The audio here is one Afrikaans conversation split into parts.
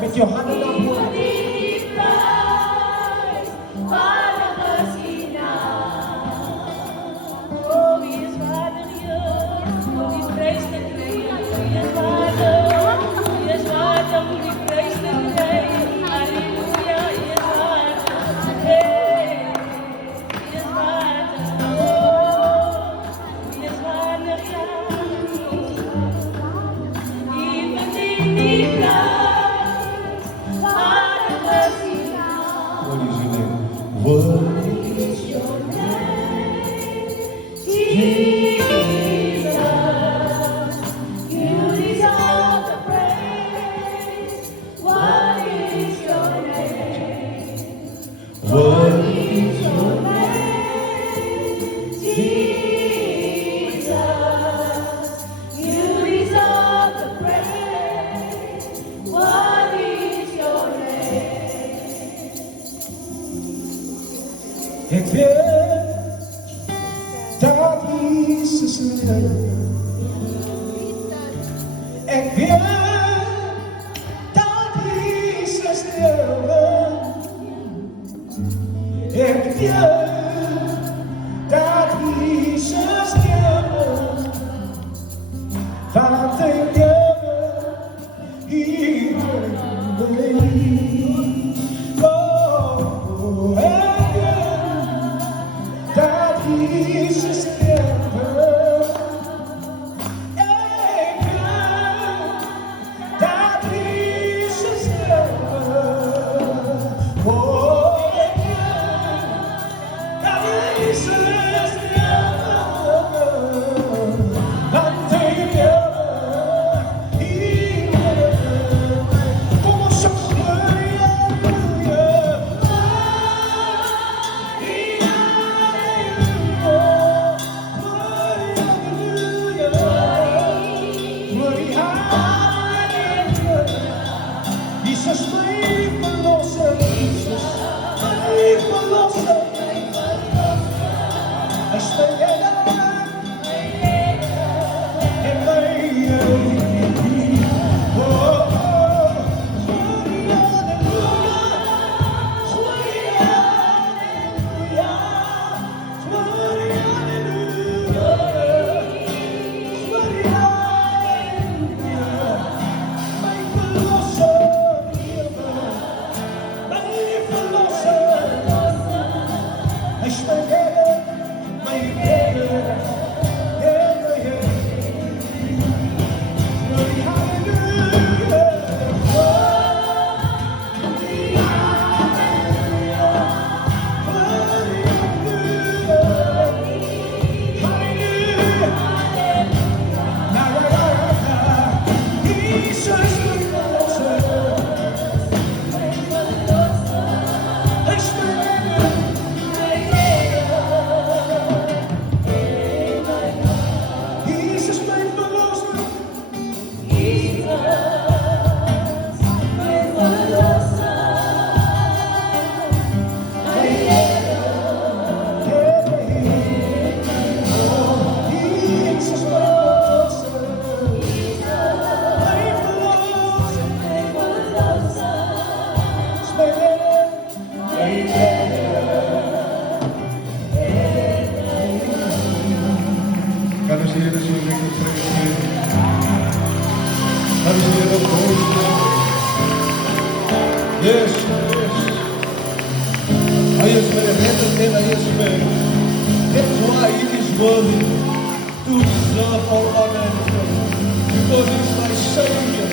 With your hand up, Ik weet dat Jezus leeft. Ik weet dat Jezus leeft. Ik weet dat Jezus leeft. Want ik weet hier leeft. Jesus never, that Jesus never, oh, that Jesus never, until never, He never, como Yes, yes. Hij is mijn redder en hij is mijn. That's why he is worthy to deserve all honor and praise. Because he is my Savior,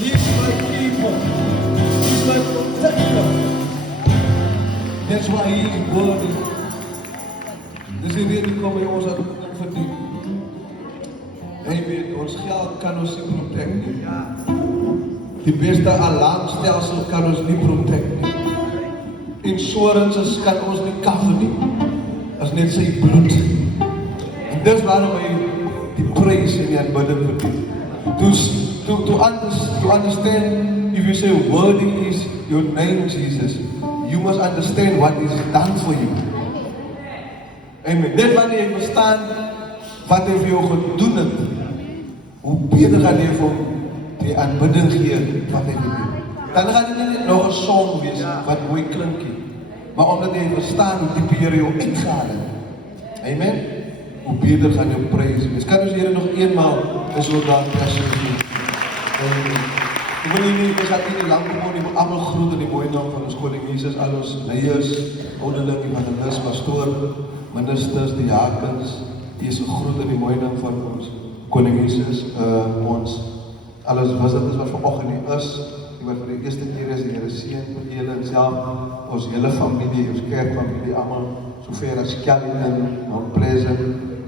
he is my keeper, he is my protector. That's why he is worthy. Dus die reden komen jongens uit het verdien. Amen. Ons geld kan ons nie protect nie. Die beste alarmstelsel kan ons nie protect nie. Insurances kan ons nie cover nie. As net sy bloed. En dis waarom hy die praise en die aanbidding verdien. To understand, if you say worthy is your name, Jesus, you must understand what is done for you. Amen. Net wanneer jy verstaan wat hy vir jou gedoen het, hoe beter gaan jy vir die aanbidding gee wat hy gedoen. Dan gaan dit nie nog 'n song wees wat mooi klink nie, maar omdat jy verstaan hoe die Here jou uitgehaal het. Amen. Hoe beter gaan jou prys wees. Kan ons Here nog eenmaal is ook daar presies doen. Ek wil nie, ons het nie lang gekom nie, maar allemaal groet in die mooie naam van ons Koning Jesus, al ons leiers, ouderling, evangelist, pastoor, ministers, diakens, die is een groet in die mooie naam van ons Koning Jesus, ons alles visitors wat vanoggend nie is, die wat vir die eerste keer is, die Here seën vir julle en self, ons hele familie, ons kerkfamilie, allemaal, sover as Kelly Mount Pleasant,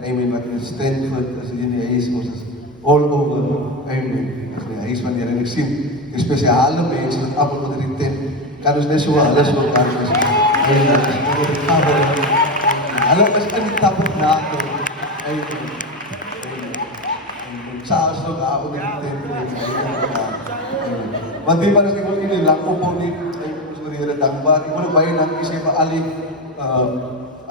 amen, wat in Stanford, as in die huis, ons is all over, amen, as die huis van Here, en ek sien, die speciale mense, wat allemaal onder die tent, kan ons net so alles wat daar is, hulle is in die tabernakel, amen, saas nog daar onder die tent, want die wat ek wil nie lang opbouw nie, ons vir die Here dankbaar, ek wil ook baie dankie sê vir al die,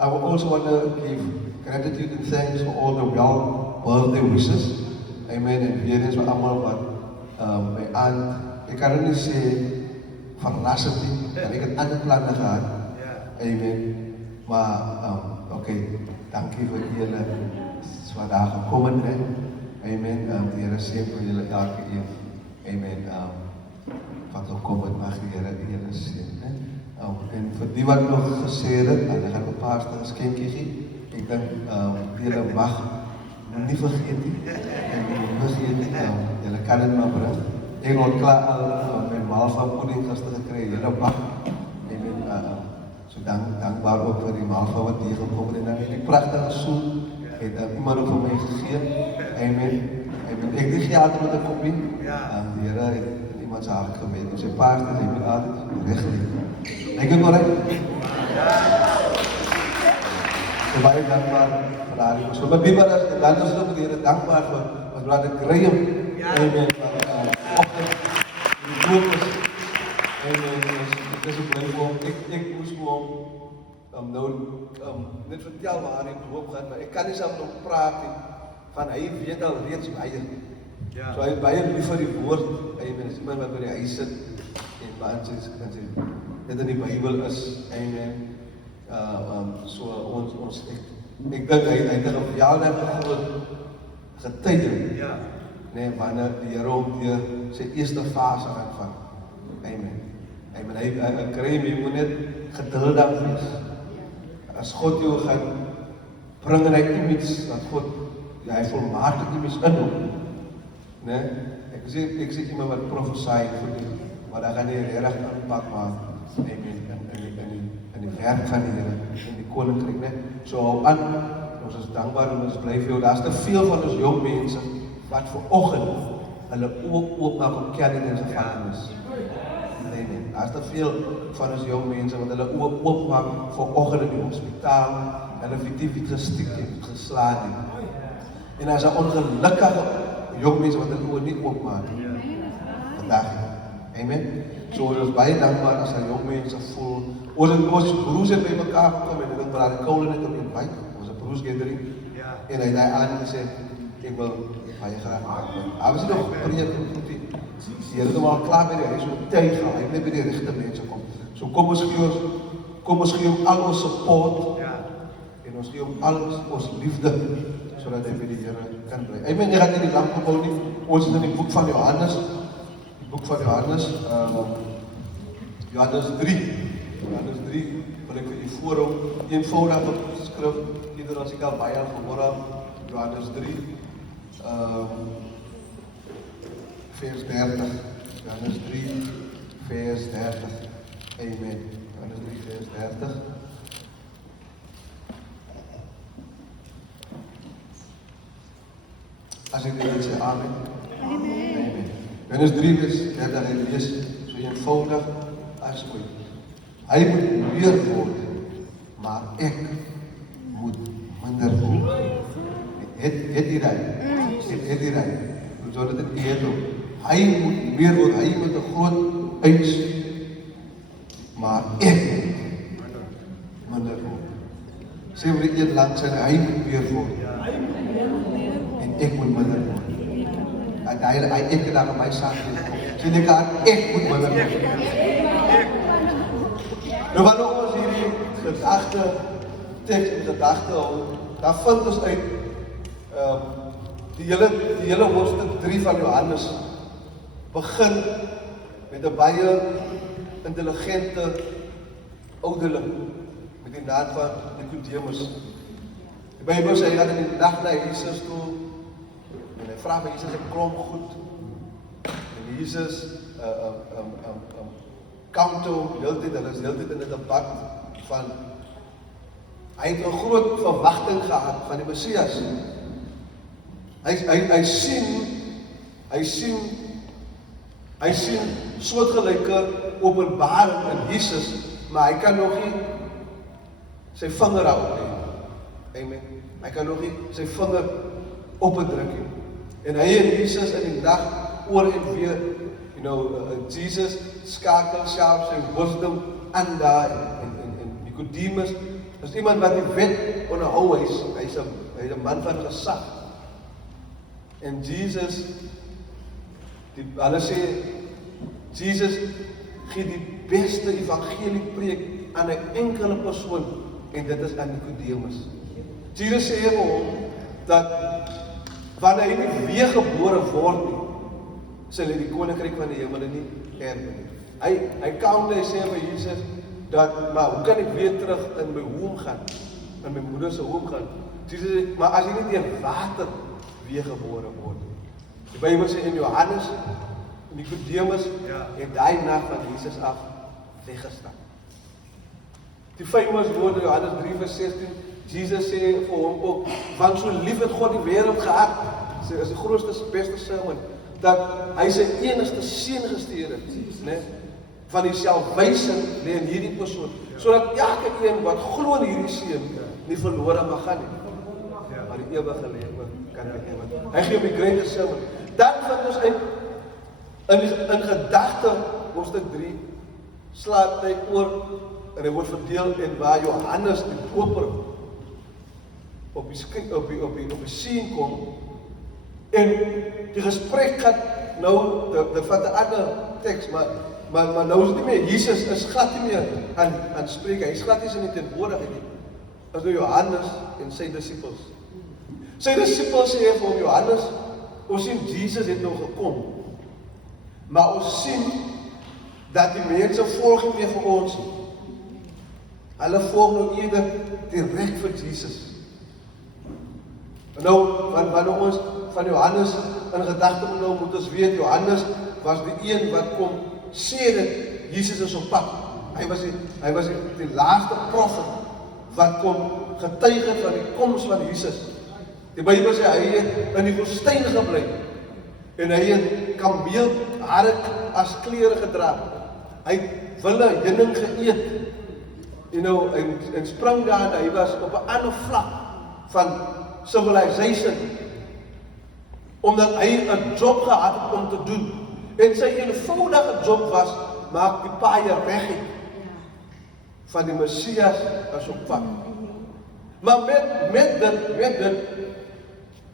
I would also want to give gratitude and thanks for all the well birthday wishes. Amen. En weer eens vir almal wat my aunt, ek kan nie sê verrassend nie, want ek het ander planne gehad. Amen. Maar, dankie vir julle wat daar gekom het. Amen. Die Here seën vir julle elke een. Amen. Wat gekom het, mag die Here seën. En vir die wat nog gesê het, hulle gaan 'n paar skenkie gee. Ek dink julle mag nie vergeet nie. Julle kan dit maar bring. Ek het klaar al my malva pudding gister gekry. Julle mag. So dankbaar ook vir die malva wat hier gekom het en dan die pragtige soep het iemand ook vir my gegee. Amen. Ek het nie altyd met 'n kopie. Die Here het in iemand se hart geweet. Ons het paas dit met altyd reg. Ek het maar baie dankbaar vir daardie persoon. Maar die wat dan is ook die Here dankbaar vir ons brother Graham. Amen. Ek is ook bly vir hom. Ek moes vir hom net vertel waar hy loop gaan, maar ek kan nie saam met hom praat nie. Van hy weet al reeds baie. So hy het baie lief vir die woord. Amen. Is iemand wat by die huis sit en baie sê dit in die Bybel is. Amen. So ek dink hy het 'n verjaardag gehad getuie. Nee, wanneer die Here hom deur sy eerste fase aanvang. Amen. Amen. Hy kry jy moet net geduldig wees. As God jou gaan bring en hy iets dat God hy volmaak iets in hom. Nee, ek sê iemand wat profesie vir die, maar dan gaan jy reg aanpak maar. Amen. In die werk van die Here, in die koninkryk, né? So ons is dankbaar en ons bly vir jou. Daar's te veel van ons jong mense wat vanoggend hulle oop maak op kerk en gevangenis. Nee. Daar's te veel van ons jong mense wat hulle oop maak vanoggend in die hospitaal, hulle het gestiek en geslaan. En daar's 'n ongelukkige jong mense wat hulle oë nie oopmaak vandag. Amen. So ons is baie dankbaar as hy jong mense voel. Ons broers het by mekaar gekom en ek het Brother Cole net op die byt. Ons broers gathering. En hy het aan gesê ek wil baie graag maak. Hy was nog preek goed. Die Here het hom al klaar met die huis op tyd gehad. Hy het net by die regte mense kom. So kom ons gee hom al ons support. En ons gee hom al ons liefde sodat hy by die Here kan bly. Amen. Ek gaan nie die lamp opbou nie. Ons is in die boek van Johannes. Boek van Johannes, Johannes 3. Johannes 3, wil ek vir u voorhou, eenvoudige skrif, ieder as ek al baie al gehoor het, Johannes 3, vers 30. Johannes 3, vers 30. Amen. Johannes 3 vers 30. As ek dit sê, amen. Amen. Johannes 3 vers 30, hy lees so eenvoudig as ooit. Hy moet meer word, maar ek moet minder word. Het hierai. Het hierai. So dat dit eet op. Hy moet meer word, hy moet 'n groot uits, maar ek moet minder word. Sê vir die een land sy, hy moet meer word. En ek moet minder word. En hy ek daar aan my saak gekom. Sê net ek moet minder word. Nou wanneer ons hierdie gedagte, teks en gedagte hou, dan vind ons uit die hele hoofstuk 3 van Johannes begin met 'n baie intelligente ouderling met die naam van Nicodemus. Die Bybel sê hy gaan in die nag na Jesus toe en hy vra vir Jesus 'n klomp goed. En Jesus counter hom heeltyd, hulle is heeltyd in 'n debat van hy het 'n groot verwagting gehad van die Messias. Hy sien soortgelyke openbaring in Jesus, maar hy kan nog nie sy vinger daarop lê. Amen. Hy kan nog nie sy vinger opdruk nie. En hy en Jesus in die nag oor en weer, Jesus skakel self sy wisdom aan daar en Nicodemus is iemand wat die wet onderhou, hy's 'n man van gesag. En Jesus, hulle sê, Jesus gee die beste evangelie preek aan 'n enkele persoon, en dit is aan Nicodemus. Jesus sê vir hom, dat wanneer hy nie weergebore word nie, sal hy die koninkryk van die hemel nie erf nie. Hy sê vir Jesus, dat, maar hoe kan ek weer terug in my home gaan, in my moeder se home gaan? Jesus sê, maar as jy nie deur water weergebore word. Die Bybel sê in Johannes, Nicodemus het daai nag van Jesus af weggestap. Die famous woorde Johannes 3 vers 16, Jesus sê vir hom ook, want so lief het God die wêreld gehad, is die grootste, beste sermon, dat hy sy enigste seun gestuur het, van die salvation lê in hierdie persoon, sodat elke een wat glo in hierdie seun nie verlore mag gaan nie, maar die ewige lewe kan beheer. Hy gee op die greatest sermon. Dan vind ons in gedagte, hoofstuk 3, slaat hy oor, en hy word verdeel in waar Johannes die Doper op die scene kom, en die gesprek gaat nou, dit vat 'n ander teks, maar nou is het nie meer, Jesus is glad nie meer aan spreek, hy is glad nie in die teenwoordigheid nie, as nou Johannes en sy disciples. Sy disciples sê vir hom, Johannes, ons sien Jesus het nou gekom, maar ons sien dat die mense volg nie meer vir ons nie. Hulle volg nou eerder direk vir Jesus. Nou, wanneer ons van Johannes in gedagte nou moet ons weet, Johannes was die een wat kom sê dat Jesus is op pad. Hy was die laaste profet wat kom getuig het van die koms van Jesus. Die Bybel sê hy het in die woestyn gebly en hy het kameelhare as klere gedra. Hy het wille heuning geëet. En spring daar, hy was op 'n ander vlak van civilization, omdat hy 'n job gehad het om te doen. En sy eenvoudige job was, maak die paaie reg van die Messias as op pad. Maar met dit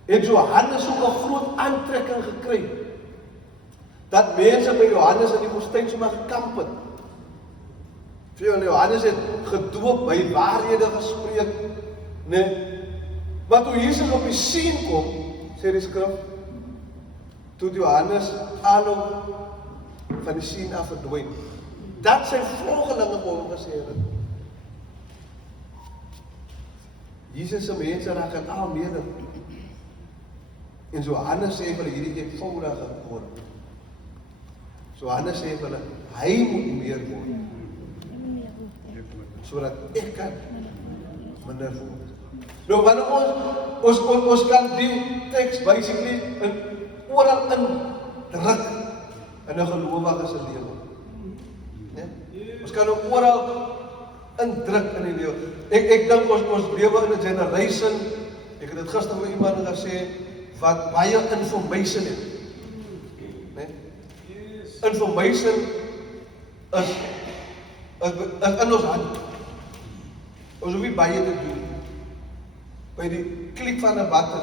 het Johannes ook 'n groot aantrekking gekry, dat mense by Johannes in die woestyn sommer gekamp het. Johannes het gedoop, by waarhede gespreek, maar toe Jesus op die scene kom, sê die skrif, toe Johannes aanhou van die scene af verdwyn, dat sy volgelinge vir hom gesê het, Jesus se mense raak het al neder, en Johannes sê vir hierdie eenvoudige woord, So Hannes sê vir hulle, hy moet meer word. Sodat ek kan minder word. Nou wanneer ons kan die teks basically oral in druk in 'n gelowige se lewe. Ons kan hom oral indruk in die lewe. Ek dink ons lewe in 'n generation, ek het dit gister vir iemand gesê, wat baie information het. Information is in ons hand. Ons hoef nie baie te doen. By die klik van 'n button.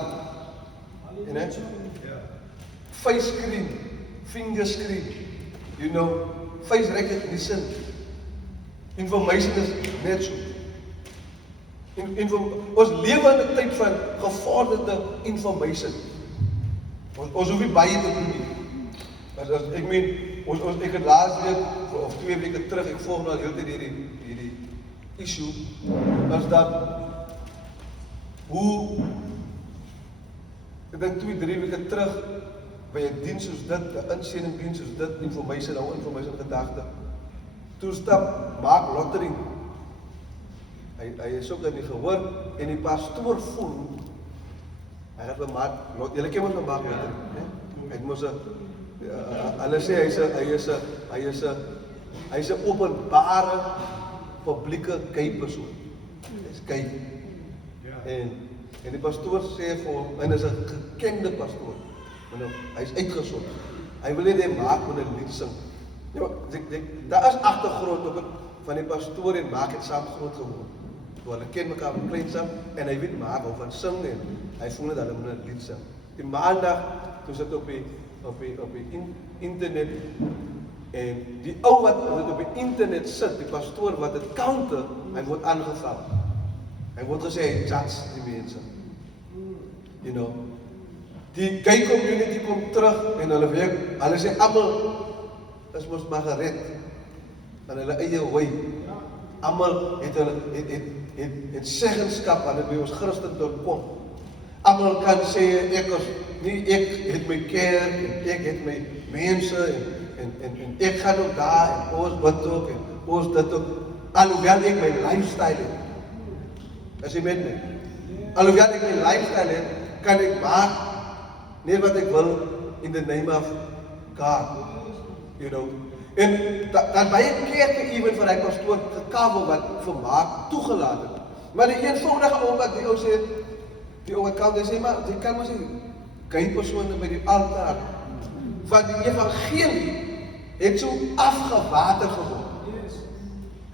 Face screen, finger screen, face recognition. Information is net so. Ons lewe in 'n tyd van gevorderde information. Ons hoef nie baie te doen nie. Ek het laas week, of 2 weke terug, ek volg nou heeltyd hierdie issue, is dat hoe, ek dink 2-3 weke terug, by 'n diens soos dit, 'n insendingdiens soos dit, information gedagte, toe stap Mark Lottering, hy is ook in die gehoor, en die pastoor voel, hy het vir Mark Lottering, julle ken mos van Mark Lottering, hy het mos hulle sê hy is 'n openbare publieke gay persoon. Hy's gay. En die pastoor sê vir hom, en is 'n gekende pastoor. Hy's uitgesond. Hy wil net Mark met 'n lied sing. Daar is agtergrond op het van die pastoor en Mark het saam groot geword. Hulle ken mekaar van klein saam en hy weet Mark hou van sing en hy voel net hulle moet 'n lied sing. Die maandag toe sit op die internet en die ou wat op die internet sit, die pastoor wat dit counter, hy word aangeval. Hy word gesê hy judge die mense. Die gay community kom terug en hulle sê almal is mos maar gered in hulle eie wy. Almal het seggenskap wanneer by ons Christendom kom. Almal kan sê ek het my kerk, ek het my mense en ek gaan ook daar en ons bid ook en ons dit ook. Alhoewel ek my lifestyle het. As jy met my. Alhoewel ek my lifestyle het, kan ek maak net wat ek wil in the name of God. En dan baie kerke even vir hy pastoor gekabel wat vir Mark toegelaat het. Maar die eenvoudige ou wat die ou sê, die ou kan sê, maar jy kan maar sê, gay persone by die altaar, want die evangelie het so afgewater geword.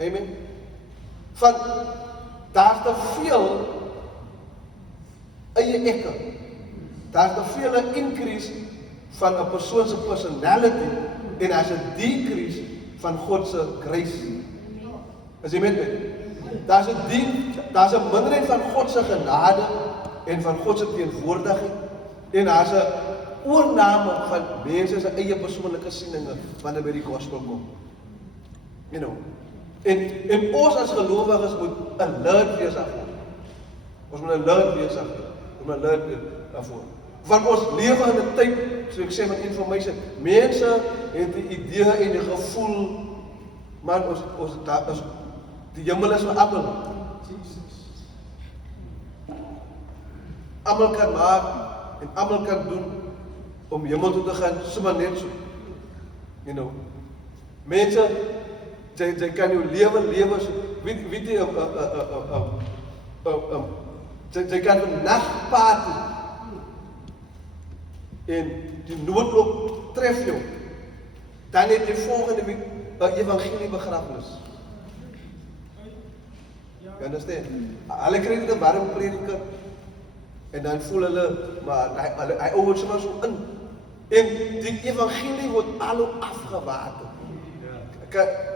Amen. Van, daar is te veel eie ekke. Daar is te veel 'n increase van 'n persoon se personality en daar is 'n decrease van God se grace. As jy met my, daar is 'n minderheid van God se genade en van God se teenwoordigheid en daar is 'n oorname van mense se eie persoonlike sieninge wanneer by die gospel kom. En ons as gelowiges moet alert wees daarvoor. Ons moet alert wees daarvoor. Want ons lewe in 'n tyd, so ek sê van information, mense het die idee en die gevoel, man, die hemel is vir almal. Almal kan maak en almal kan doen om hemel toe te gaan, sommer net so. Mense, jy kan jou lewe so, weet jy, jy kan een nachtparty en die noodlop tref jou, dan het jy volgende week een evangeliebegrafnis. You understand? Hulle kry dit 'n warm prediker en dan voel hulle, maar hy ouer sommer so in. En die evangelie word al afgewater.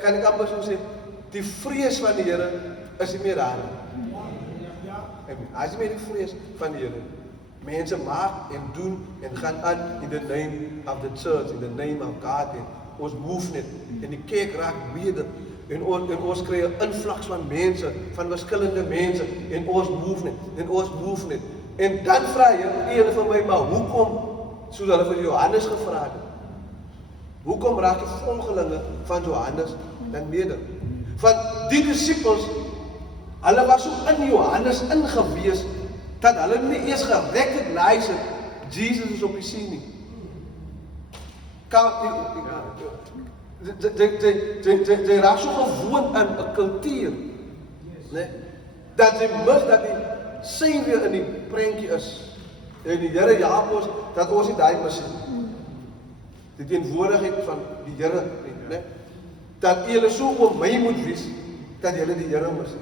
Kan ek amper so sê, die vrees van die Here is nie meer daar nie. Hy is nie meer die vrees van die Here. Mense maak en doen en gaan aan in the name of the church, in the name of God. En ons move net. En die kerk raak beter. En ons kry 'n invloed van mense, van verskillende mense. En ons move net. En dan vra jy van my, maar hoekom, soos hulle vir Johannes gevra het, Hoekom raak die volgelinge van Johannes dan neder? Want die disciples, hulle was so in Johannes ingewees, dat hulle nie eers gerecognize het, Jesus is op die scene nie. Jy raak so gewoond aan 'n kultuur, nee, dat jy mis dat die Savior in die prentjie is. En die Here jaag ons, dat ons nie daai mis nie. Die teenwoordigheid van die Here, nee, dat julle so op my moet wees, dat julle die Here mis nie.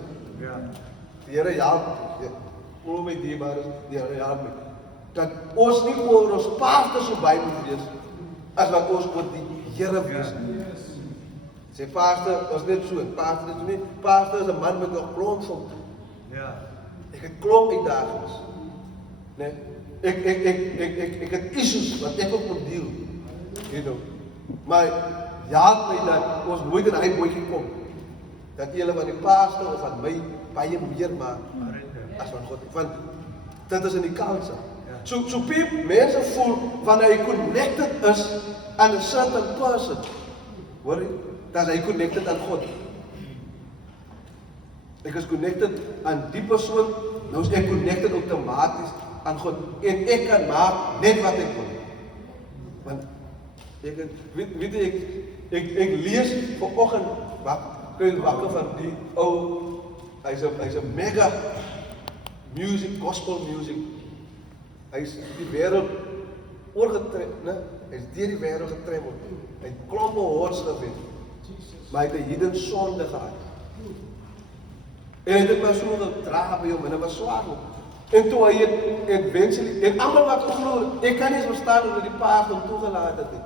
Die Here jaag, oor my dierbares, die Here jaag my. Dat ons nie oor ons paarte so by moet wees, as wat ons oor die Here wees. Sy paarte was net so, paarte is 'n man met 'n klomp van. Ek het klomp uitdagings. Nee, ek het issues wat ek ook moet deel. You know. Maar jaag my dat ons nooit in hy bootjie kom. Dat julle van die paarte of van my baie meer maak as van God. Want dit is in die culture. So mense voel wanneer hy connected is aan 'n certain person. Hoor jy? Dat hy connected aan God. Ek is connected aan die persoon, nou is ek connected outomaties aan God. En ek kan maak net wat ek wil. Want ek lees vanoggend wakker van die ou, hy's 'n mega music, gospel music. Hy is die wêreld oorgetrek, né? Hy is deur die wêreld getrek word. Hy het klompe hordes gewen. Maar hy het 'n hidden sonde gehad. En hy het dit maar so gedra by hom en dit was swaar ook. En toe hy het eventually, en almal wat geglo, ek kan nie eens verstaan hoe die paas hom toegelaat het nie.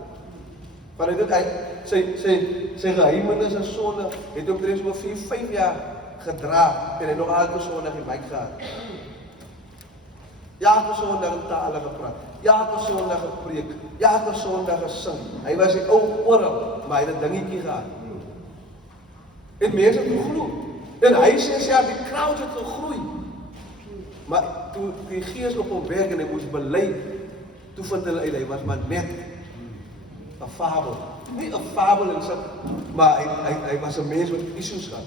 Maar hy het sy geheimenis en sonde, het omtrent so 4-5 jaar gedra, en hy nog elke sondag die mic gehad. Elke sondag in tale gepraat, elke sondag gepreek, elke sondag gesing. Hy was die ou oral, maar hy het 'n dingetjie gehad. En mense het geglo. En hy sê self, die crowd het gegroei. Maar toe die Gees op hom werk en hy moes bely, toe vind hulle uit, hy was maar net 'n fabel. Nie 'n fabel in sin, maar hy was 'n mens wat issues gehad.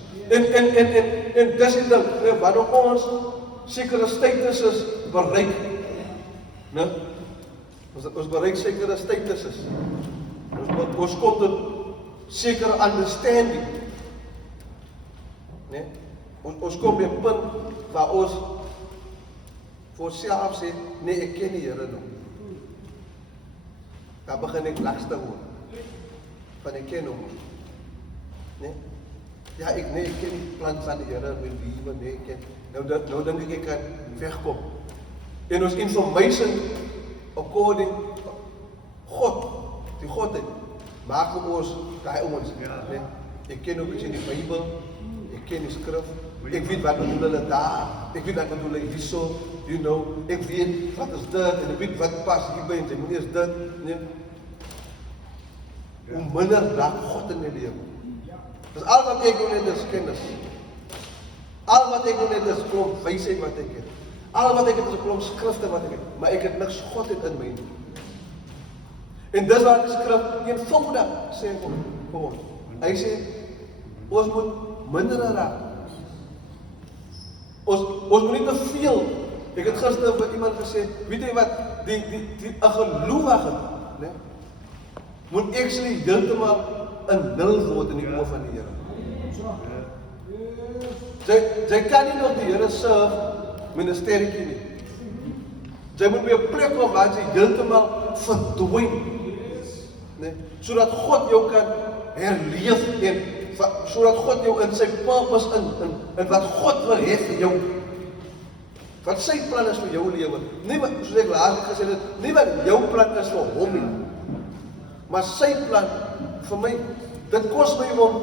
En dis die ding, wanneer ons sekere statuses bereik, né? Ons bereik sekere statuses. Ons kom tot sekere understanding. Nee? Ons kom by 'n punt waar ons vir onsself sê, nee, ek ken die Here nou. Dan begin ek lastig word. Van ek ken hom. Nee? Ja, ek ken die plan van die Here met lewe, nee, ek ken. Nou dink ek kan wegkom. En ons information according God, die Godheid, maak vir ons daai ouens, nee? Ek ken ook in die Bybel. Ek ken die skrif, ek weet wat bedoel hulle daar, ek weet wat bedoel hulle hierso, you know, ek weet wat is dit, en ek weet wat pas hierby, en jy moet nie eens dit, nee. Hoe minder raak God in die lewe. Dus al wat ek doen net is kennis. Al wat ek doen net is klomp wysheid wat ek het. Al wat ek het is 'n klomp skrifte wat ek het, maar ek het niks God in my nie. En dis waar die skrif eenvoudig sê vir hom. Hy sê, ons moet minder raak. Ons moet nie te veel. Ek het gister vir iemand gesê, weet jy wat, die 'n gelowige, né, moet actually heeltemal 'n nul word in die oë van die Here. Jy kan nie nog die Here serve met 'n sterretjie nie. Jy moet by 'n plek kom waar jy heeltemal verdwyn, né, sodat God jou kan herleef en sodat God jou in sy purpose in wat God wil hê vir jou. Wat sy plan is vir jou lewe. Nie wat, soos ek laas gesê het, nie wat jou plan is vir hom nie. Maar sy plan vir my, dit kos my om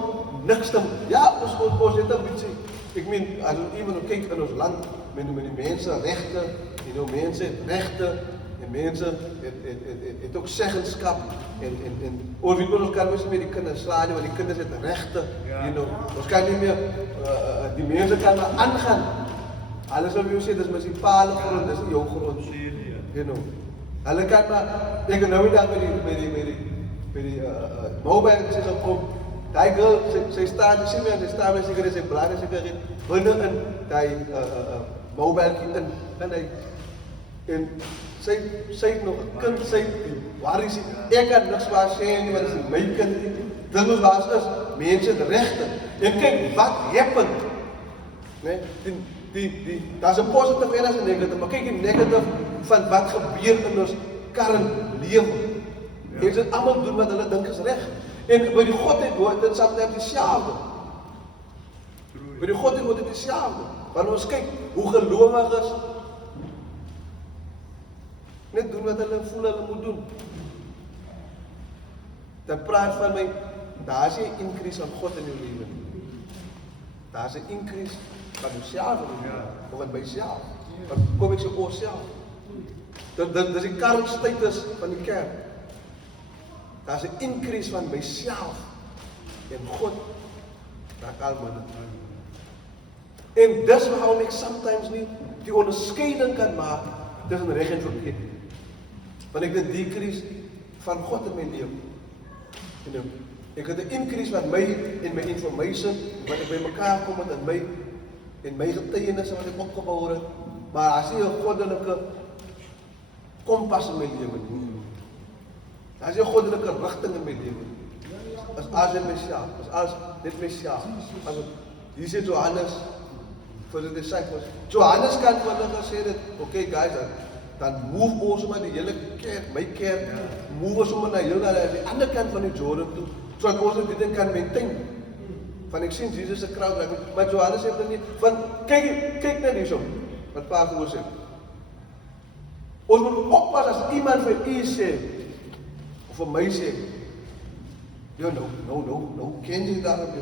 niks te, ja, ons het 'n bietjie, ek meen, as iemand kyk in ons land, met die mense regte, mense het regte, en mense het ook seggenskap, en ons kan mens nie meer die kinders slaan nie, want die kinders het regte, ons kan nie meer, die mense kan maar aangaan. Hulle sal vir jou sê, dis munisipale grond, dis nie jou grond, Hulle kan maar, ek nou nie daar by by die mobile, sy sal kom, die girl, sy staan, jy sien my, sy staan met sigaret, sy blaad en sigaret, binne in die mobile in, en sy het nog 'n kind, sy waar is ek kan niks waar sê nie, want dit is my kind, dit is waar is, mense het regte, en kyk, wat happen, nee, daar's 'n positief en daar's 'n negatief, maar kyk die negatief van wat gebeur in ons current lewe. En dit almal doen wat hulle dink is reg. En by die godheid word dit soms dieselfde. By die godheid word dit dieselfde. Wanneer ons kyk hoe gelowiges net doen wat hulle voel hulle moet doen. Dan praat van my, daar's 'n increase van God in jou lewe. Daar's 'n increase van jouself of van myself. Dan kom ek so oor self. Dis die current status van die kerk. Daar's 'n increase van myself en God raak al minder. En dis waarom ek sometimes nie die onderskeiding kan maak tussen reg en verkeerd. Want ek het 'n decrease van God in my lewe. Ek het 'n increase van my en my information wat ek by mekaar kom met in my getuienisse wat ek opgebou het, maar as jy 'n goddelike kompas in my lewe nie. As jy 'n goddelike rigting in my lewe. As in myself, as net myself. As hier sê Johannes vir die disciples. Johannes kan vir hulle gesê dit, okay guys, dan move ons maar die hele kerk, my kerk, move ons maar na die ander kant van die Jordan toe, sodat ons dit kan maintain. Van ek sien Jesus se crowd, maar Johannes sê dit nie, van kyk net hierso, wat pa vir ons sê. Ons moet oppas as iemand vir u sê, of vir my sê, no, ken jy daarop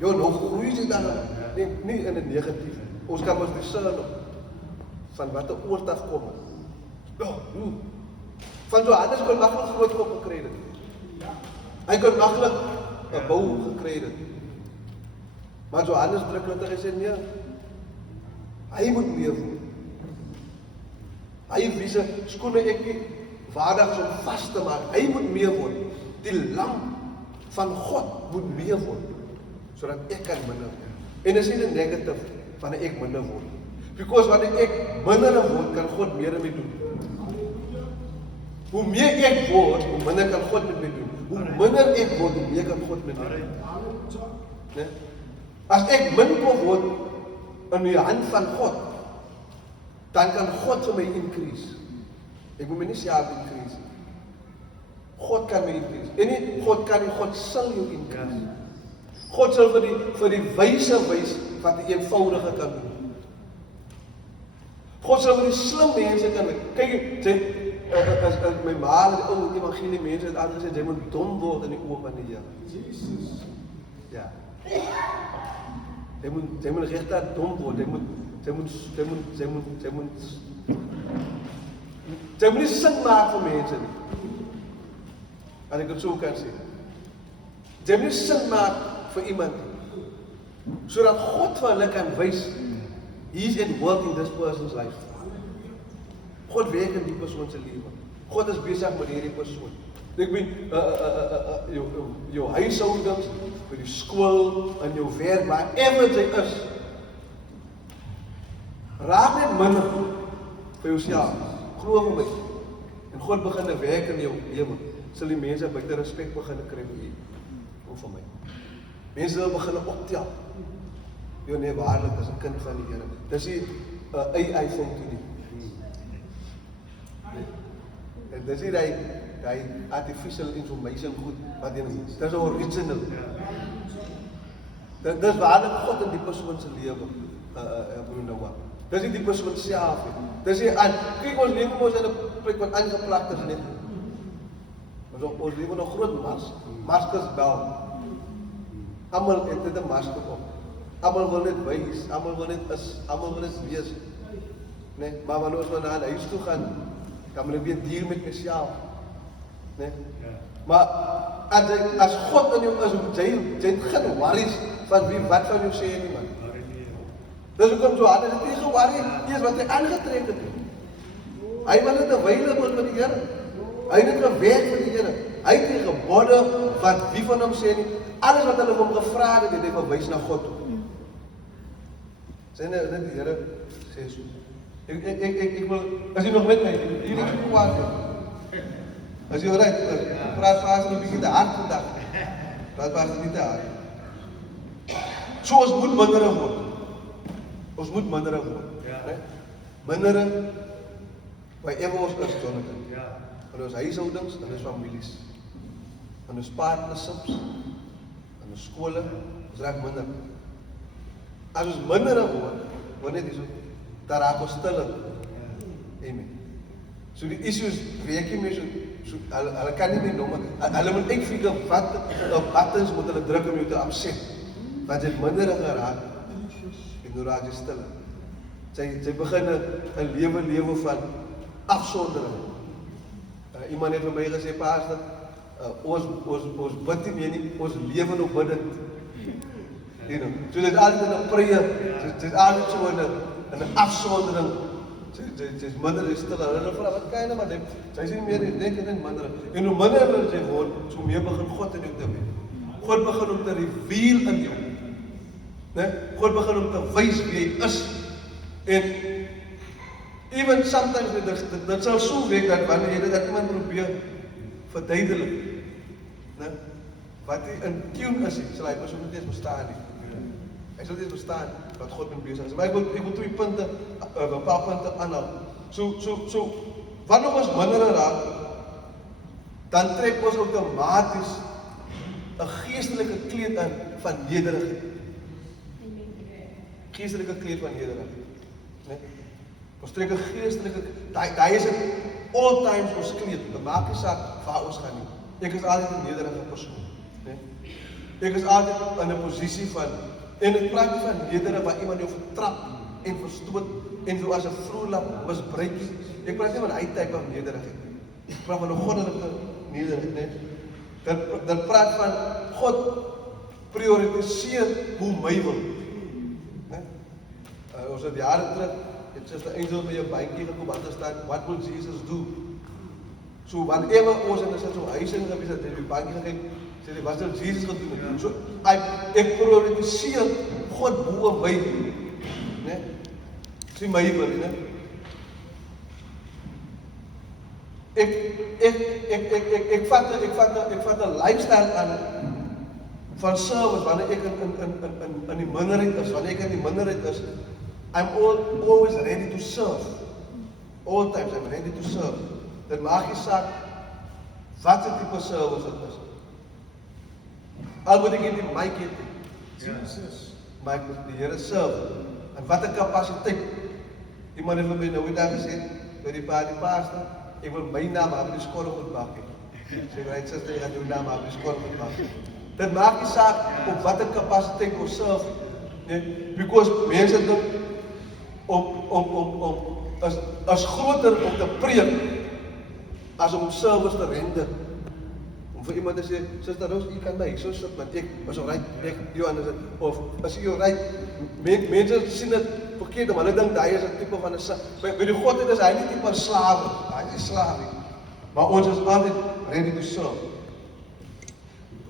nou groei jy daarop, nie in 'n negatief, ons kan ons discern van wat 'n oortuig kom. Van Johannes kon maklik groot kop gekry het. Hy kon maklik 'n bou gekry het. Maar Johannes druk net en sê nee. Hy moet meer voel. Hy wiese skoene ek nie waardig om vas te maak. Hy moet meer word. Die lam van God moet meer word, sodat ek kan minder word. En dis nie 'n negatief wanneer ek minder word. Because wanneer ek minder word, kan God meer met my doen. Hoe meer ek word, hoe minder kan God met my doen. Hoe minder ek word, hoe meer kan God met my doen. Nee? As ek min word in die hand van God, dan kan God vir my increase. Ek moet my nie self increase. God kan my increase. En nie God kan nie, God sal jou increase. God sal vir die wyse wys wat die eenvoudige kan doen. God sal vir die slim mense kan doen. Kyk, as my ma en die ou evangelie mense het altyd gesê, jy moet dom word in die oë van die Here. Jesus. Ja. Jy moet regtig dom word. Jy moet nie sin maak vir mense nie. As ek dit so kan sê. Jy moet nie sin maak vir iemand nie. Sodat God vir hulle kan wys, He's at work in this person's life. God werk in die persoon se lewe. God is besig met hierdie persoon. Ek meen jou huishoudings, by die skool, in jou werk, wherever jy is. Raak net minder vir jouself. Glo vir my. En God begin te werk in jou lewe. Sal die mense buite respek begin kry vir u. Of vir my. Mense sal begin optel. Jy nee, waarlik is 'n kind van die Here. Dis nie 'n AI foto nie. En dis nie die artificial information goed wat jy dis 'n original. Dis waarlik God in die persoon se lewe. Broer. Dis nie die persoon self nie. Dis nie aan kyk ons lewe mos in 'n plek wat aangeplak is net. Ons lewe nog groot maskers bel. Almal het dit 'n masker op. Almal wil net wys, almal wil net wees. Nee, maar wanneer ons na 'n huis toe gaan, dan moet ek weer deel met myself. Nee. Maar as God in jou is, jy het geen worries van wie wat van jou sê nie man. Dis hoekom Johannes het nie ge-worry, dis wat hy aangetrek het. Hy wil net available vir die Here. Hy het dit gewerk vir die Here. Hy het nie gebode wat wie van hom sê nie. Alles wat hulle hom gevra het, het hy verwys na God toe. Sê net die Here sê so. Ek wil, as jy nog met my, hier is nie kwaad nie. As jy reg, praat vaas nie bietjie te hard vandag. Praat vaas nie te hard. So ons moet minderig word. Ons moet minderig word. Ja. Minderig wherever ons is, Jonathan. Ja. In ons huishoudings, in ons families, in ons partnerships, in ons skole, ons raak minder. As ons minderig word, word net so, daar raak ons stiller. Amen. So die issues werk nie meer so hulle kan nie meer noem, hulle moet uitfigure wat buttons moet hulle druk om jou te upset. Want jy het minderig geraak, en nou raak jy stiller. Sy begin 'n lewe van afsondering. Iemand het vir my gesê, Pastor, ons bid nie meer nie, ons lewe nog bidend. So dit is altyd in 'n prayer, dit is altyd so in 'n afsondering. Sy is minder stiller. Hulle vra, wat kan jy nou maar denk? Sy sê nie meer, denk en minder. En hoe minder jy word, so meer begin God in jou te weet. God begin om te reveal in jou. God begin om te wys wie hy is. En even sometimes dit sal so werk dat wanneer jy dit aan iemand probeer verduidelik, wat hy in tune is, sal hy persoon nie eens bestaan nie. Hy sal nie eens bestaan wat God met besig is. Maar ek wil 2 punte, 'n paar punte aanhaal. So wanneer ons minder raak, dan trek ons outomaties 'n geestelike kleed aan van nederigheid. Geestelike kleed van nederigheid. Ons trek 'n geestelike, daai is 'n all times ons kleed. Dit maak nie saak waar ons gaan nie. Ek is altyd 'n nederige persoon. Ek is altyd in 'n posisie van, en dit praat nie van nederig waar iemand jou vertrap en verstoot en so as 'n vroelap misbruik. Ek praat nie van hy tipe van nederigheid. Ek praat van 'n goddelike nederigheid. Dit praat van God prioritiseer hoe my wil. Ons het jare terug, het Sister Angel by jou baantjie gekom, wat er staan, what will Jesus do? So, wanneer ons in so huis in gewees het, het die baantjie gekyk, sê die, wat sal Jesus gedoen? So, ek prioritiseer God bo my, sê my wil, ek vat 'n lifestyle aan van service, wanneer ek in die minderheid is, wanneer ek in die minderheid is, I'm always ready to serve. All times I'm ready to serve. Dit maak nie saak wat se tipe service dit is. Al moet ek nie my kind Jesus, maar ek moet die Here serve. En wat 'n kapasiteit. Iemand het vir my nou eendag gesê, by die pastor, ek wil my naam op die skor goed maak. Sê my suster, jy gaan jou naam op die skor goed maak. Dit maak nie saak op watter kapasiteit ons serve, because mense dink as groter om te preek as om service te render. Om vir iemand te sê, Sister Rose, jy kan my, so sit, want ek was alright, ek, Johannes, of as jy alright, mense sien dit verkeerd, maar hulle dink, hy is 'n tipe van 'n slaaf. By die Godheid is hy nie tipe van slawe, hy is slaaf nie. Maar ons is altyd ready to serve.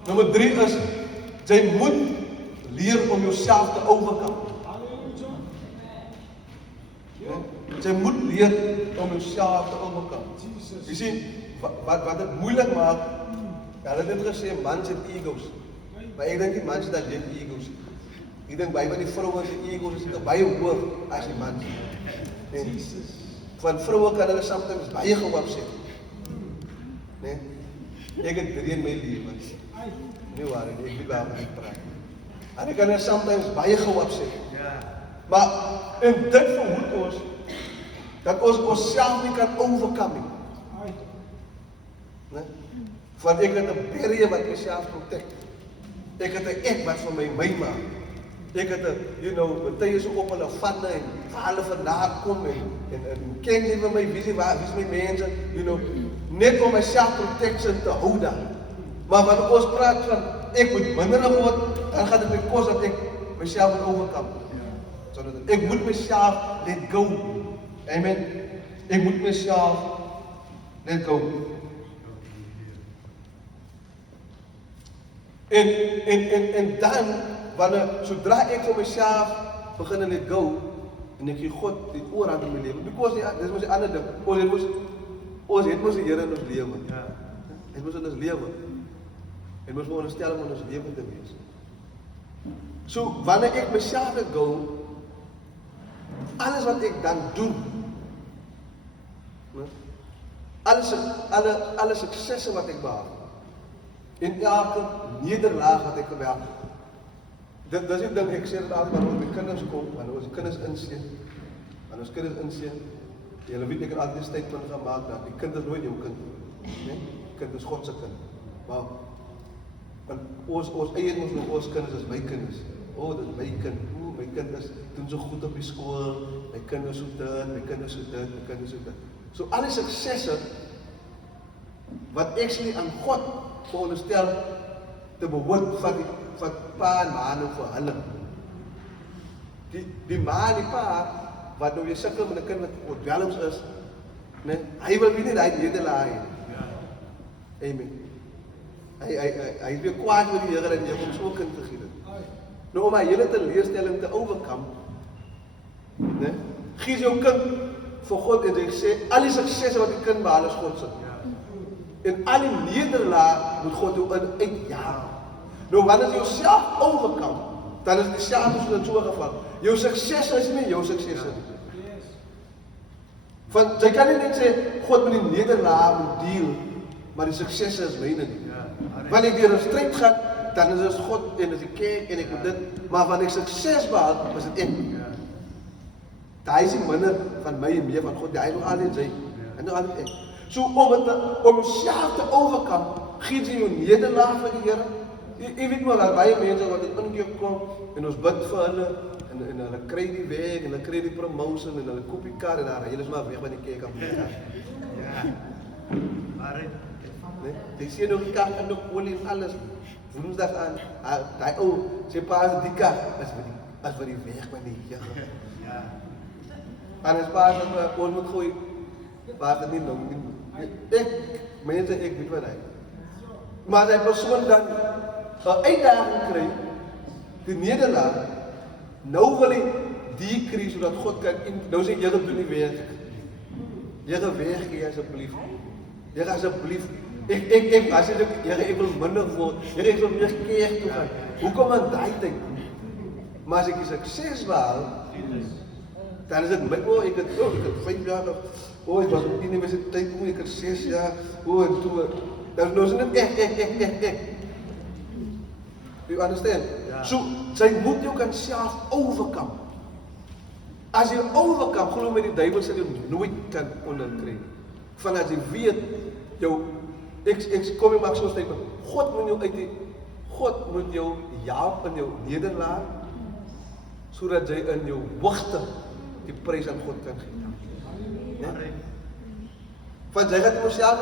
Nommer 3 is, jy moet leer om jouself te overkom. Jy moet leer om jouself te overkom. Jy sien, wat dit moeilik maak, hulle het dit gesê, mans het egos. Maar ek dink die mans het alleen egos. Ek dink baie van die vrouwen se egos is baie hoog as die mans. En van vrouwen kan hulle soms baie geupset. Nee? Ek het 3 in my lewe. Nie waar, ek weet waarom ek praat. En ek kan hulle soms baie geupset. Maar en dit verhoed ons dat ons onsself nie kan overkom nie. Want ek het 'n barrier wat myself protect. Ek het 'n ek wat vir my maak. Ek het 'n, baie so op hulle vanne en waar hulle vandaan kom en ken jy vir my wie is my mense, net om myself protection te hou daar. Maar wanneer ons praat van ek moet minder word, dan gaan dit my kos dat ek myself moet overkom. Ek moet myself let go. Amen. Ek moet myself let go. En dan, zodra ek vir myself begin let go, en ek gee God die oorhand in my lewe, because dis mos die ander ding, ons het mos die Here in ons lewe. Het mos in ons lewe. En mos veronderstel om in ons lewe te wees. So, wanneer ek myself let go, alles wat ek dan doen, alle suksesse wat ek behaal, en elke nederlaag wat ek behaal, dit is die ding, ek sê dit altyd, wanneer ons die kinders kom, wanneer ons die kinders inseën, julle weet, ek het altyd die statement gemaakt, dat die kind is nooit jou kind, nee? Die kind is God se kind, maar, want ons eie ons nog, ons kinders is my kinders, dit is my kind, my kind is, doen so goed op die skool, my kind is so dit, my kind is so dit, my kind is so dit. So al die suksesse, wat actually aan God veronderstel te behoort van pa en ma nou vir hulle. Die ma en die pa, wat nou jy sukkel met 'n kind wat ontwelms is, nee, hy wil nie daai nederlaag hê. Amen. Hy is weer kwaad met die Here en jy kom so 'n kind te gee. Nou om hy hele teleurstelling te overkom, nee, gee jou kind vir God en hy sê, al die suksesse wat die kind behaal is God se. En al die nederlaag moet God jou uitjaag. Nou wanneer jy jouself overkom, dan is die selfde soos in so 'n geval. Jou suksesse is nie jou suksesse nie. Want jy kan nie net sê, God moet die nederlaag moet deel, maar die suksesse is myne nie. Wanneer ek deur 'n stryd gaan, dan is dit God en is die kerk en ek moet dit, maar wanneer ek sukses behaal, is dit ek. Daai is nie minder van my en meer van God, hy nog alleen sy, en nog alleen ek. So om jouself te overkom, gee jy jou nederlaag vir die Here. Jy weet maar dat baie mense wat in inkeer kom, en ons bid vir hulle, en hulle kry die werk, en hulle kry die promotion, en hulle koop die kar, en dan ry hulle maar weg van die kerk af. Ja, maar jy sien nog die kar, en nog olie en alles, woensdag aan, die ou, sê pa as die kar, as vir die weg van die Here. En as pa as ons moet gooi, pa as dit nie nog nie. Mense, ek weet wat hy. Maar die persoon dan 'n uitdaging kry, die nederlaag, nou wil hy die kry, sodat God kan, nou sê, Here doen die werk. Here werk jy asseblief. Here asseblief. As ek Here, ek wil minder word. Here, ek wil meer kerk toe gaan. Hoekom aan daai tyd? Maar as ek die sukses behaal, dan is dit my, ek het 5 jaar nog, ek was op die universiteit, ek het 6 jaar, en toe, dan is dit ek. You understand? Yeah. So, sy moet jou kan self overkom. As jy overkom, glo my die duiwel sal jou nooit kan onderkry. Van as jy weet, ek kom jy maak soos tyd, God moet jou help in jou nederlaag, sodat jy in jou hoogte die prys aan God kan gee. Nee? Want jy gaat jouself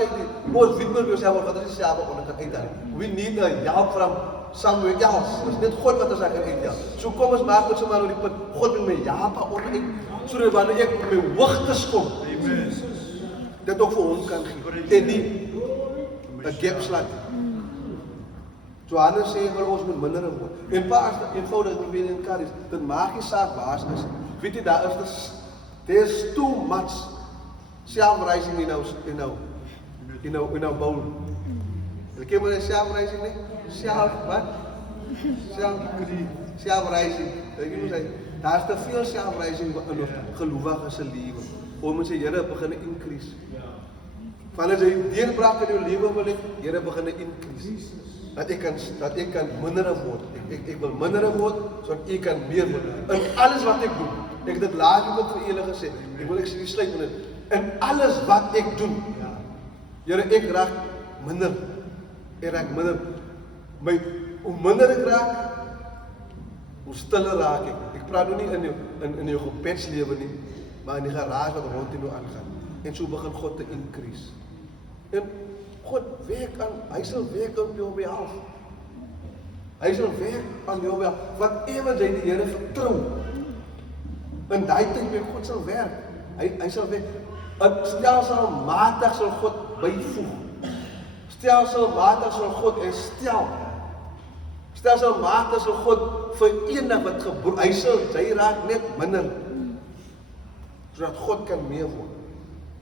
ons weet maar jouself, wat is jouself onder kan uitdaging. We need a help from somewhere else. Dit is net God wat ons kan uitdaging. So kom ons maak dit sommer op die punt, God wil my help onderuit, sodat wanneer ek op my hoogtes kom, dit ook vir hom kan gee. En nie 'n gap slaat. Johannes sê vir ons moet minder word. En pas eenvoudig moet weer in karis. Dit maak nie saak waar is. Weet jy daar is there's too much self-rising in our bowl. Jy ken maar self-rising nie? Self-rising. Daar is te veel self-rising in ons gelowiges se lewe. Om sê Here begin increase. Van as jy deurbraak in jou lewe wil hê, Here begin increase. Dat ek kan minder word. Ek wil minder word, sodat ek kan meer word. In alles wat ek doen. Ek het dit laat ook vir julle gesê. Ek wil sluit met dit. In alles wat ek doen. Here, ek raak minder. Ek raak minder. Hoe minder ek raak, hoe stiller raak ek. Ek praat nou nie in jou gebedslewe nie, maar in die garage wat rondom jou aangaan. En so begin God te increase. En God werk aan, hy sal werk op jou behalf. Hy sal werk aan jou behalf. Whatever jy die Here vertrou, in die tyd met God sal werk. Hy sal werk. Stelselmatig sal God byvoeg. Stelselmatig sal God herstel. Stelselmatig sal God vir enig wat gebroken, hy raak net minder, sodat God kan meer word.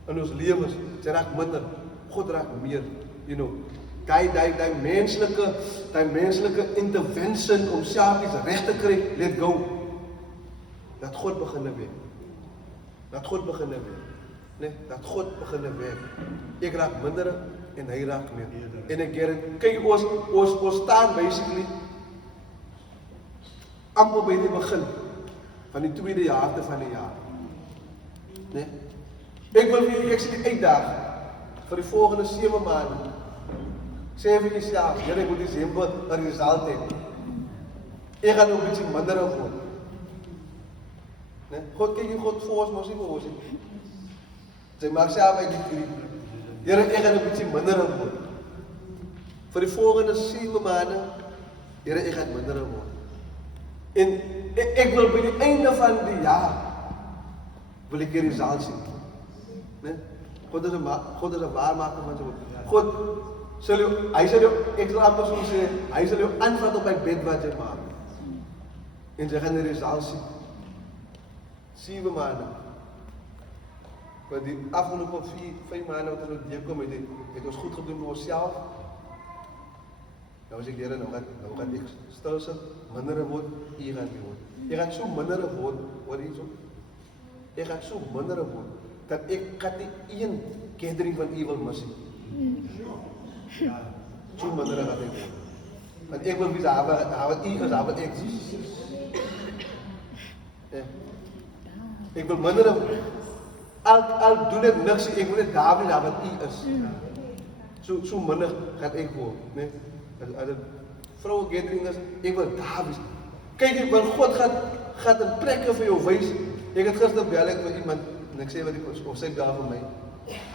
In ons lewens, sy raak minder, God raak meer, die menslike intervention om self iets reg te kry, let go. Dat God beginne werk. Dat God beginne werk. Nee, dat God beginne werk. Ek raak minder en hy raak meer. En ek kyk ons staan basically amper by die begin van die tweede jaarte van die jaar. Nee? Ek wil vir ek sê uitdaag vir die volgende 7 maande. Sê vir jouself, Here, ek moet Desember 'n result hê. Ek gaan nog 'n bietjie minder word. Nee? God kyk God vir ons mos nie vir ons nie. Sy maak self uit die kriek. Here, ek gaan 'n bietjie minder word. Vir die volgende 7 maande, Here, ek gaan minder word. En ek wil by die einde van die jaar wil ek die result sien. Nee? God is 'n waarmaker van sy woord. God hy sal jou, ek sal amper so sê, hy sal jou antwoord op my bed wat jy maak. En jy gaan die result sien. 7 maande. Want die afgelope 5 maande wat ons deurkom het ons goed gedoen vir onsself. Nou as ek Here, nou gaan ek stil sit, minder word, jy gaan nie word. Jy gaan so minder word, hoor jy so? Jy gaan so minder word, dat ek gaan nie een gathering van u wil mis nie. So minder gaan ek word. Want ek wil wees, wat u is, wat ek is. Ek wil minder word. Al doen ek niks, ek wil net daar wees, wat u is. So minder gaan ek word, nee? As dit vroue gathering is, ek wil daar wees. Kyk, want God gaat in plekke vir jou wys. Ek het gister bel ek vir iemand, en ek sê wat of sy daar vir my.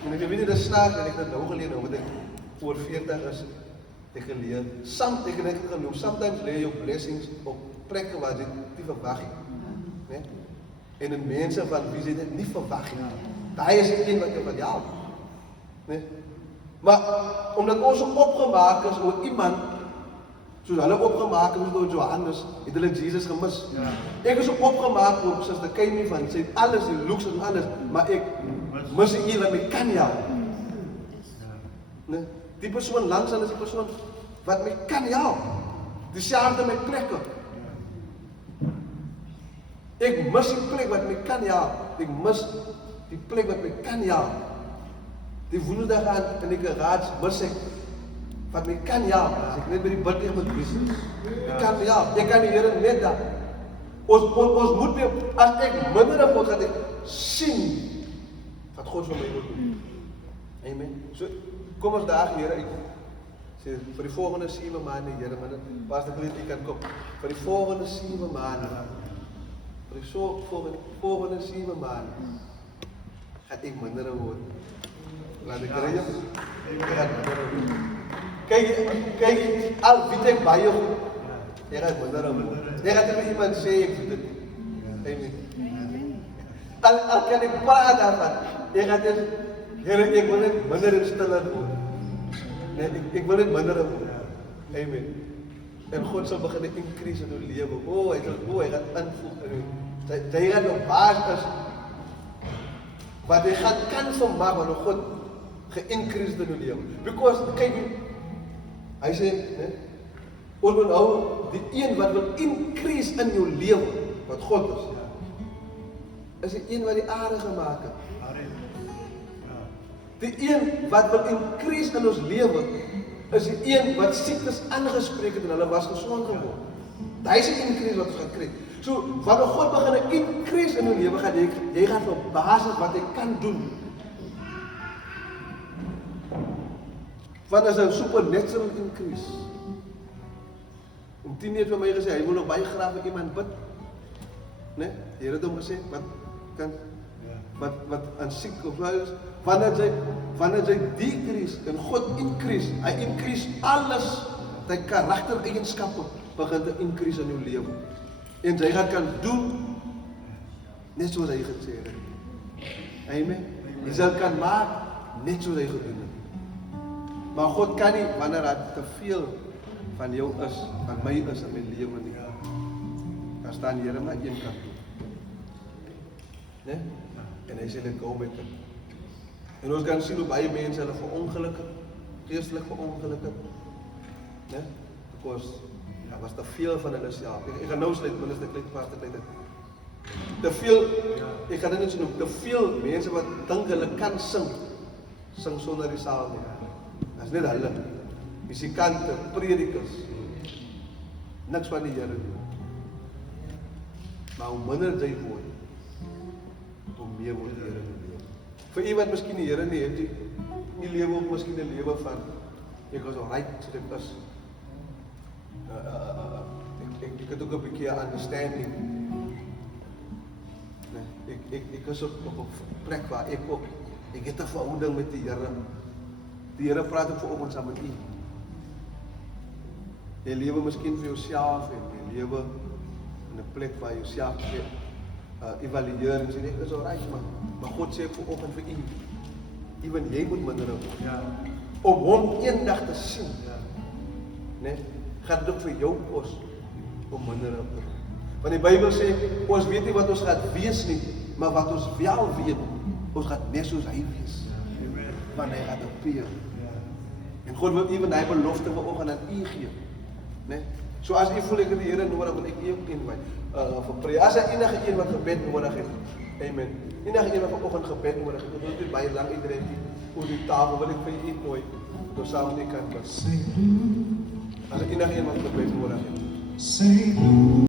En ek weet nie, dit is snaaks, en ek het nou geleer, nou wat ek voor 40 is, ek geleer. Ek het genoem, sometimes leer jou blessings op plekke waar jy nie verwag nie. Nee? En in mense van wie jy dit nie verwag nie. Daai is die een wat jy van jou. Nee? Maar omdat ons so opgemaak is oor iemand, soos hulle opgemaak is oor Johannes, het hulle Jesus gemis. Ja. Ek is so opgemaak oor Suster Kaymi van, sy het alles, die looks en alles, maar ek mis die wat my kan jou. Nee? Die persoon langs hulle is die persoon wat my kan jou. Dieselfde met plekke. Ek mis die plek wat my kan jou. Ek mis die plek wat my kan jou. Die woensdag aan in die garage mis ek wat my kan jou. As ek net by die bid moet wees. Ek kan jou. Ek kan die Here net daar. Ons moet weer, as ek minder word, gaan ek sien wat God vir my wil doen. Amen. So, kom ons daag Here uit. Sê, vir die volgende 7 maande, Here, Pastor Clint, jy kan kom. Vir die volgende 7 maande. Vir die volgende 7 maande. Gaan ek minder word. Laat ek kry jou. Ek gaan minder word. Kyk, al weet ek baie goed. Jy gaan minder word. Jy gaan tegen iemand sê, ek weet dit. Amen. Al kan ek praat daarvan. Jy gaan tegen, Here, ek wil net minder en stiller word. Nee, ek wil net minder word. Amen. En God sal begin increase in jou lewe. Hy gaan invoeg in jou. Hy gaan op basis wat hy kan vermaak, want God ge-increase in jou lewe. Because, kyk, hy sê, ons moet nou die een wat wil increase in jou lewe, wat God is die een wat die aarde gemaak het. Die een wat wil increase in ons lewe, is die een wat siektes aangespreek het en hulle was gesond geword. Daai is die increase wat ons gaan kry. So, wanneer God begin 'n increase in jou lewe, jy gaan op basis wat jy kan doen. Want as 'n supernatural increase. Om 10 het vir my gesê, hy wil nog baie graag vir iemand bid. Nee, die Here het hom gesê, wat aan siek of so is, wanneer jy decrease en God increase, hy increase alles, sy karaktereienskappe begin te increase in jou lewe. En jy gaan kan doen, net soos hy gesê het. Amen. Jy sal kan maak, net soos hy gedoen het. Maar God kan nie, wanneer hy te veel van jou is, van my is in my lewe nie. Daar staan die Here maar een kant toe. Né? En hy sê let go met hom. En ons kan sien hoe baie mense hulle verongelukkig, geestelik verongelukkig. Né? Because daar was te veel van hulle self. Ek gaan nou sluit, minstens net paar tyd. Te veel, ek gaan dit net so noem, te veel mense wat dink hulle kan sing sonder die saal nie. Dit is net hulle. Musikante, predikers. Niks van die Here nie. Maar hoe minder jy word, hoe meer word die Here lewe. Vir iemand miskien die Here nie het nie lewe ook miskien 'n lewe van ek was alright so dit was ek het ook 'n bietjie understanding. Nee, ek is op 'n plek waar ek het 'n verhouding met die Here. Die Here praat ook vanoggend saam met u. Jy lewe miskien vir jouself en jy lewe in 'n plek waar jy jouself evalueer en sê ek is alright maar God sê vanoggend vir u, ewen jy moet minder word. Ja. Om hom eendag te sien. Ja. Nee, gaan dit ook vir jou kos om minder te word. Want die Bybel sê ons weet nie wat ons gaan wees nie, maar wat ons wel weet, ons gaan net soos hy wees. Ja. Want hy gaan appear. Ja. En God wil ewen hy belofte vanoggend aan u gee. Nee? So as u voel ek het die Here nodig, wil ek u ook invite vir prayer. As enige een wat gebed nodig het, amen. Enige een wat vanoggend gebed nodig het, wil dit baie lank uitdruk oor die tafel, wil ek vir u nooi, dat saam nie kan bid. As enige een wat gebed nodig het.